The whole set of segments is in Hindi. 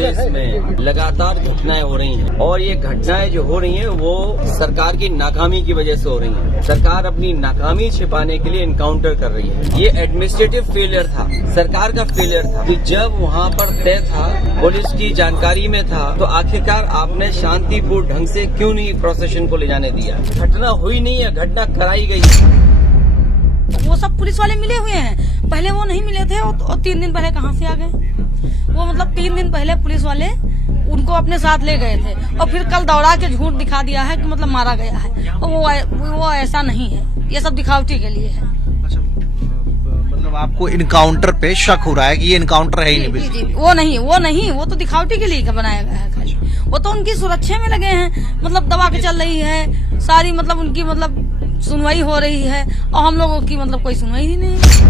प्रदेश में लगातार घटनाएं हो रही हैं और ये घटनाएं जो हो रही हैं वो सरकार की नाकामी की वजह से हो रही हैं। सरकार अपनी नाकामी छिपाने के लिए इनकाउंटर कर रही है। ये एडमिनिस्ट्रेटिव फेलियर था, सरकार का फेलियर था कि जब वहाँ पर तय था, पुलिस की जानकारी में था, तो आखिरकार आपने शांतिपूर्ण ढंग से क्यों नहीं प्रोसेशन को ले जाने दिया। घटना हुई नहीं है, घटना कराई गई है। वो सब पुलिस वाले मिले हुए हैं, पहले वो नहीं मिले थे और 3 दिन पहले कहाँ से आ गए। वो मतलब 3 दिन पहले पुलिस वाले उनको अपने साथ ले गए थे और फिर कल दौड़ा के झूठ दिखा दिया है कि मतलब मारा गया है, और वो ऐसा नहीं है, ये सब दिखावटी के लिए है। अच्छा, मतलब आपको इनकाउंटर पे शक हो रहा है कि ये इनकाउंटर है ही नहीं? जी, वो तो दिखावटी के लिए बनाया गया है खाली। वो तो उनकी सुरक्षा में लगे हैं, मतलब दबा के चल रही है सारी, मतलब उनकी मतलब सुनवाई हो रही है और हम लोगों की मतलब कोई सुनवाई ही नहीं है।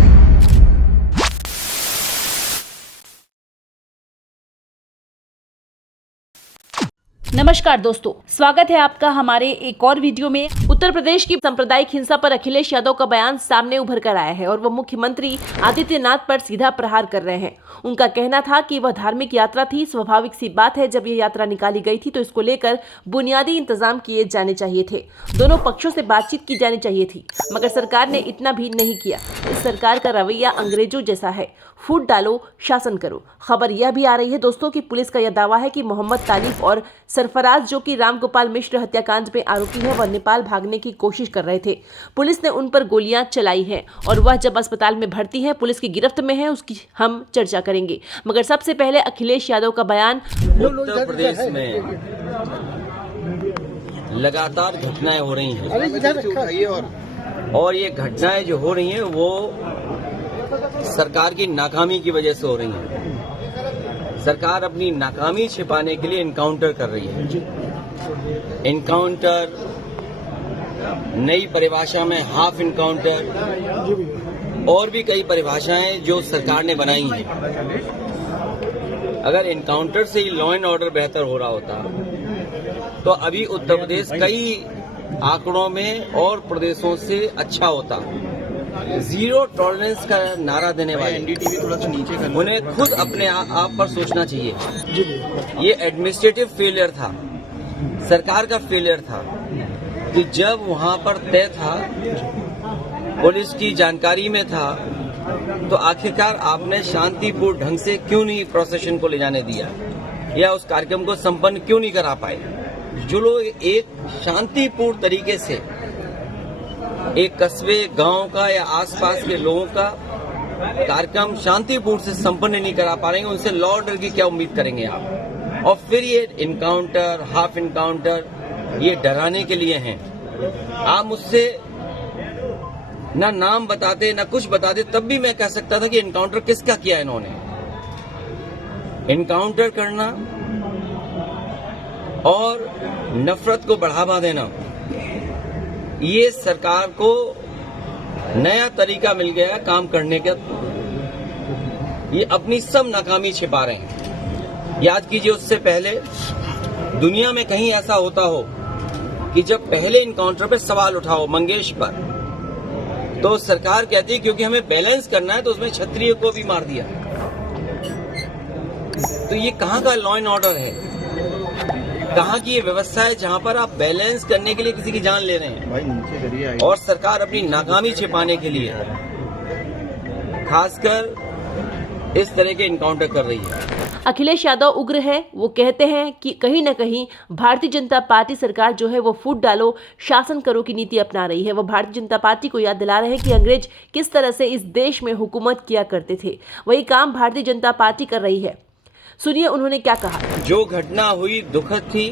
नमस्कार दोस्तों, स्वागत है आपका हमारे एक और वीडियो में। उत्तर प्रदेश की सांप्रदायिक हिंसा पर अखिलेश यादव का बयान सामने उभर कर आया है और वो मुख्यमंत्री आदित्यनाथ पर सीधा प्रहार कर रहे हैं। उनका कहना था कि वह धार्मिक यात्रा थी, स्वाभाविक सी बात है जब ये यात्रा निकाली गई थी तो इसको लेकर बुनियादी इंतजाम किए जाने चाहिए थे, दोनों पक्षों से बातचीत की जानी चाहिए थी, मगर सरकार ने इतना भी नहीं किया। इस सरकार का रवैया अंग्रेजों जैसा है, फूट डालो शासन करो। खबर यह भी आ रही है दोस्तों कि पुलिस का यह दावा है कि मोहम्मद तालिब और सरफराज, जो कि रामगोपाल मिश्र हत्याकांड में आरोपी है, वह नेपाल भागने की कोशिश कर रहे थे। पुलिस ने उन पर गोलियां चलाई हैं और वह जब अस्पताल में भर्ती है, पुलिस की गिरफ्त में है, उसकी हम चर्चा करेंगे। मगर सबसे पहले अखिलेश यादव का बयान। उत्तर प्रदेश में लगातार घटनाएं हो रही हैं और ये घटनाएं जो हो रही हैं वो सरकार की नाकामी की वजह से हो रही हैं। सरकार अपनी नाकामी छिपाने के लिए इनकाउंटर कर रही है। इनकाउंटर, नई परिभाषा में हाफ इनकाउंटर और भी कई परिभाषाएं जो सरकार ने बनाई हैं। अगर इनकाउंटर से ही लॉ एंड ऑर्डर बेहतर हो रहा होता तो अभी उत्तर प्रदेश कई आंकड़ों में और प्रदेशों से अच्छा होता। जीरो टॉलरेंस का नारा देने वाले एनडीटीवी थोड़ा सा नीचे कर, उन्हें खुद अपने आप पर सोचना चाहिए। ये एडमिनिस्ट्रेटिव फेलियर था, सरकार का फेलियर था कि जब वहां पर तय था, पुलिस की जानकारी में था, तो आखिरकार आपने शांतिपूर्ण ढंग से क्यों नहीं प्रोसेशन को ले जाने दिया या उस कार्यक्रम को संपन्न क्यों नहीं करा पाए। जो लोग एक शांतिपूर्ण तरीके से एक कस्बे, गांव का या आसपास के लोगों का कार्यक्रम शांतिपूर्ण से संपन्न नहीं करा पा रहे हैं, उनसे लॉ ऑर्डर की क्या उम्मीद करेंगे आप। और फिर ये इनकाउंटर, हाफ इनकाउंटर, ये डराने के लिए हैं। आप मुझसे ना नाम बताते ना कुछ बताते, तब भी मैं कह सकता था कि इनकाउंटर किसका किया इन्होंने। इनकाउंटर करना और नफरत को बढ़ावा देना, ये सरकार को नया तरीका मिल गया काम करने का। ये अपनी सब नाकामी छिपा रहे हैं। याद कीजिए, उससे पहले दुनिया में कहीं ऐसा होता हो कि जब पहले इनकाउंटर पे सवाल उठाओ मंगेश पर, तो सरकार कहती है क्योंकि हमें बैलेंस करना है तो उसमें क्षत्रिय को भी मार दिया। तो ये कहाँ का लॉ एंड ऑर्डर है, कहाँ की ये व्यवस्था है जहाँ पर आप बैलेंस करने के लिए किसी की जान ले रहे हैं। और सरकार अपनी नाकामी छिपाने के लिए खासकर इस तरह के इनकाउंटर कर रही है। अखिलेश यादव उग्र है। वो कहते हैं कि कहीं न कहीं भारतीय जनता पार्टी सरकार जो है वो फूट डालो शासन करो की नीति अपना रही है। वो भारतीय जनता पार्टी को याद दिला रहे हैं कि अंग्रेज किस तरह से इस देश में हुकूमत किया करते थे, वही काम भारतीय जनता पार्टी कर रही है। सुनिए उन्होंने क्या कहा। जो घटना हुई दुखद थी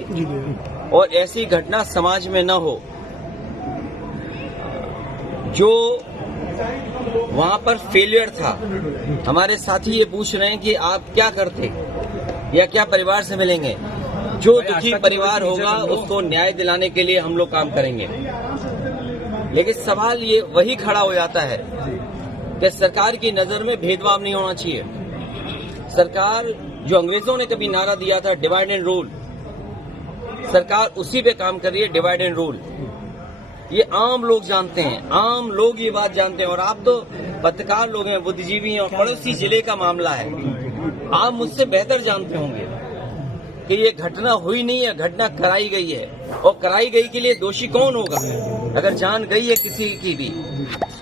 और ऐसी घटना समाज में न हो। जो वहां पर फेलियर था, हमारे साथी ये पूछ रहे हैं कि आप क्या करते या क्या परिवार से मिलेंगे। जो दुखी परिवार होगा उसको न्याय दिलाने के लिए हम लोग काम करेंगे। लेकिन सवाल ये वही खड़ा हो जाता है कि सरकार की नजर में भेदभाव नहीं होना चाहिए। सरकार जो अंग्रेजों ने कभी नारा दिया था डिवाइड एंड रूल, सरकार उसी पे काम कर रही है, डिवाइड एंड रूल। ये आम लोग जानते हैं, आम लोग ये बात जानते हैं। और आप तो पत्रकार लोग हैं, बुद्धिजीवी हैं, और पड़ोसी जिले का मामला है, आप मुझसे बेहतर जानते होंगे कि ये घटना हुई नहीं है, घटना कराई गई है। और कराई गई के लिए दोषी कौन होगा? अगर जान गई है किसी की भी,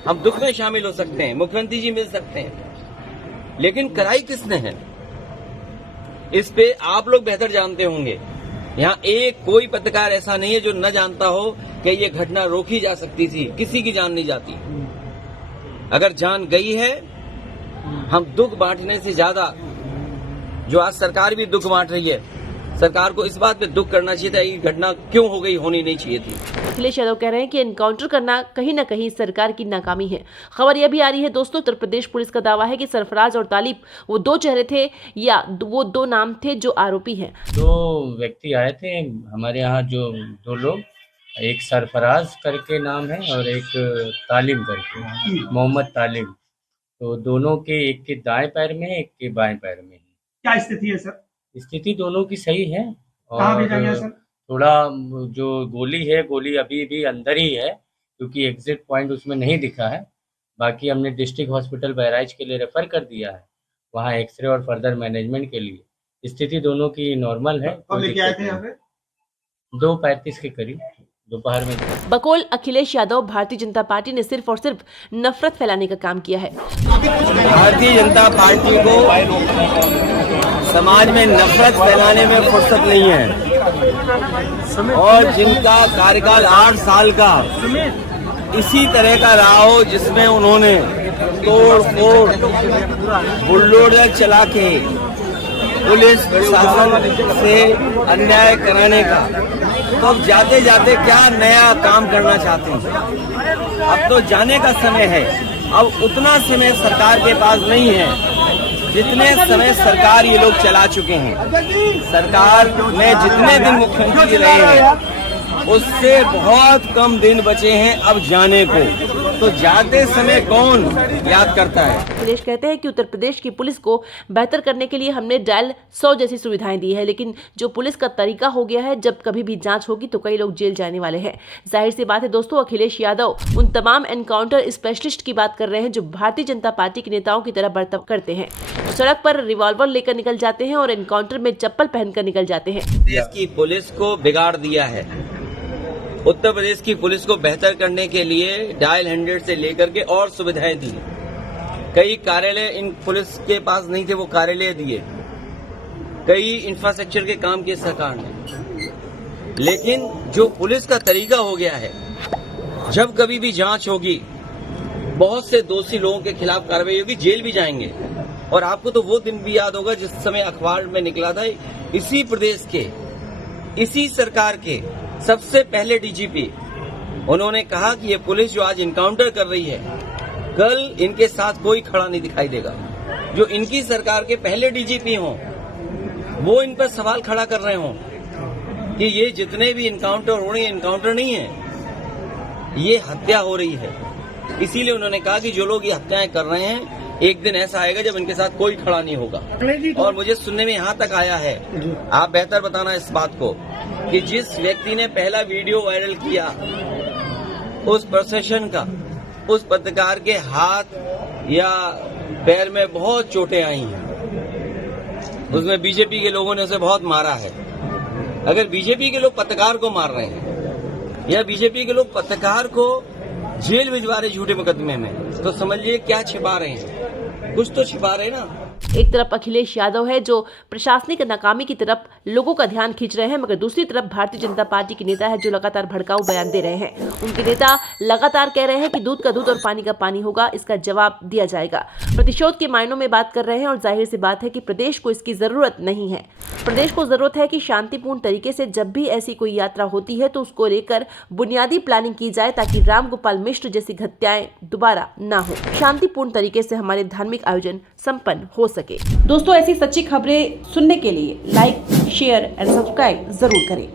हम दुख में शामिल हो सकते हैं, मुख्यमंत्री जी मिल सकते हैं, लेकिन कराई किसने है इस पे आप लोग बेहतर जानते होंगे। यहाँ एक कोई पत्रकार ऐसा नहीं है जो न जानता हो कि ये घटना रोकी जा सकती थी। किसी की जान नहीं जाती। अगर जान गई है, हम दुख बांटने से ज्यादा, जो आज सरकार भी दुख बांट रही है, सरकार को इस बात पे दुख करना चाहिए था कि घटना क्यों हो गई, होनी नहीं चाहिए थी। अखिलेश यादव कह रहे हैं कि एनकाउंटर करना कहीं न कहीं सरकार की नाकामी है। खबर यह भी आ रही है दोस्तों, उत्तर प्रदेश पुलिस का दावा है कि सरफराज और तालिब वो दो चेहरे थे या वो दो नाम थे जो आरोपी हैं। दो व्यक्ति आए थे हमारे यहाँ, जो दो लोग, एक सरफराज करके नाम है और एक तालिम करके, मोहम्मद तालिम। तो दोनों के, एक के दाएं पैर में, एक के बाएं पैर में। क्या स्थिति है सर? स्थिति दोनों की सही है। कहाँ भेजा गया सर? थोड़ा जो गोली है, गोली अभी भी अंदर ही है, क्योंकि एग्जिट पॉइंट उसमें नहीं दिखा है। बाकी हमने डिस्ट्रिक्ट हॉस्पिटल बहराइच के लिए रेफर कर दिया है, वहाँ एक्सरे और फर्दर मैनेजमेंट के लिए। स्थिति दोनों की नॉर्मल है। कब लेके आए थे यहाँ पे? 2:35 के करीब दोपहर में। बकौल अखिलेश यादव, भारतीय जनता पार्टी ने सिर्फ और सिर्फ नफरत फैलाने का काम किया है। भारतीय जनता पार्टी को समाज में नफरत फैलाने में फुर्सत नहीं है, और जिनका कार्यकाल 8 साल का इसी तरह का रहा हो, जिसमें उन्होंने तोड़ फोड़, बुलडोजर चला के पुलिस प्रशासन से अन्याय कराने का, तो अब जाते जाते क्या नया काम करना चाहते हैं? अब तो जाने का समय है। अब उतना समय सरकार के पास नहीं है जितने समय सरकार ये लोग चला चुके हैं। सरकार में जितने दिन मुख्यमंत्री रहे हैं उससे बहुत कम दिन बचे हैं अब जाने को, तो जाते समय कौन याद करता है? अखिलेश कहते हैं कि उत्तर प्रदेश की पुलिस को बेहतर करने के लिए हमने डायल 100 जैसी सुविधाएं दी है, लेकिन जो पुलिस का तरीका हो गया है, जब कभी भी जांच होगी तो कई लोग जेल जाने वाले हैं। जाहिर सी बात है दोस्तों, अखिलेश यादव उन तमाम एनकाउंटर स्पेशलिस्ट की बात कर रहे हैं जो भारतीय जनता पार्टी के नेताओं की तरह बर्ताव करते हैं, सड़क पर रिवॉल्वर लेकर निकल जाते हैं और एनकाउंटर में चप्पल पहनकर निकल जाते हैं। देश की पुलिस को बिगाड़ दिया है। उत्तर प्रदेश की पुलिस को बेहतर करने के लिए डायल 100 से लेकर के और सुविधाएं दी। कई कार्यालय इन पुलिस के पास नहीं थे, वो कार्यालय दिए। कई इंफ्रास्ट्रक्चर के काम किए सरकार ने। लेकिन जो पुलिस का तरीका हो गया है, जब कभी भी जांच होगी, बहुत से दोषी लोगों के खिलाफ कार्रवाई होगी, जेल भी जाएंगे। और आपको तो वो दिन भी याद होगा जिस समय अखबार में निकला था, इसी प्रदेश के, इसी सरकार के सबसे पहले डीजीपी, उन्होंने कहा कि ये पुलिस जो आज इनकाउंटर कर रही है, कल इनके साथ कोई खड़ा नहीं दिखाई देगा। जो इनकी सरकार के पहले डीजीपी हों, वो इन पर सवाल खड़ा कर रहे हों कि ये जितने भी इनकाउंटर हो रहे हैं, इनकाउंटर नहीं है, ये हत्या हो रही है। इसीलिए उन्होंने कहा कि जो लोग ये हत्याएं कर रहे हैं, एक दिन ऐसा आएगा जब इनके साथ कोई खड़ा नहीं होगा। और मुझे सुनने में यहाँ तक आया है, आप बेहतर बताना इस बात को, कि जिस व्यक्ति ने पहला वीडियो वायरल किया उस प्रोसेशन का, उस पत्रकार के हाथ या पैर में बहुत चोटें आई हैं। उसमें बीजेपी के लोगों ने उसे बहुत मारा है। अगर बीजेपी के लोग पत्रकार को मार रहे हैं या बीजेपी के लोग पत्रकार को जेल भिजवा रहे झूठे मुकदमे में, तो समझिए क्या छिपा रहे हैं, कुछ तो छिपा रहे हैं ना। एक तरफ अखिलेश यादव है जो प्रशासनिक नाकामी की तरफ लोगों का ध्यान खींच रहे हैं, मगर दूसरी तरफ भारतीय जनता पार्टी के नेता है जो लगातार भड़काऊ बयान दे रहे हैं। उनके नेता लगातार कह रहे हैं कि दूध का दूध और पानी का पानी होगा, इसका जवाब दिया जाएगा। प्रतिशोध के मायनों में बात कर रहे हैं और जाहिर सी बात है कि प्रदेश को इसकी जरूरत नहीं है। प्रदेश को जरूरत है कि शांतिपूर्ण तरीके से जब भी ऐसी कोई यात्रा होती है तो उसको लेकर बुनियादी प्लानिंग की जाए, ताकि राम गोपाल मिश्र जैसी हत्याएं दोबारा ना हो। शांतिपूर्ण तरीके से हमारे धार्मिक आयोजन संपन्न हो सके। दोस्तों, ऐसी सच्ची खबरें सुनने के लिए लाइक, शेयर एंड सब्सक्राइब जरूर करें।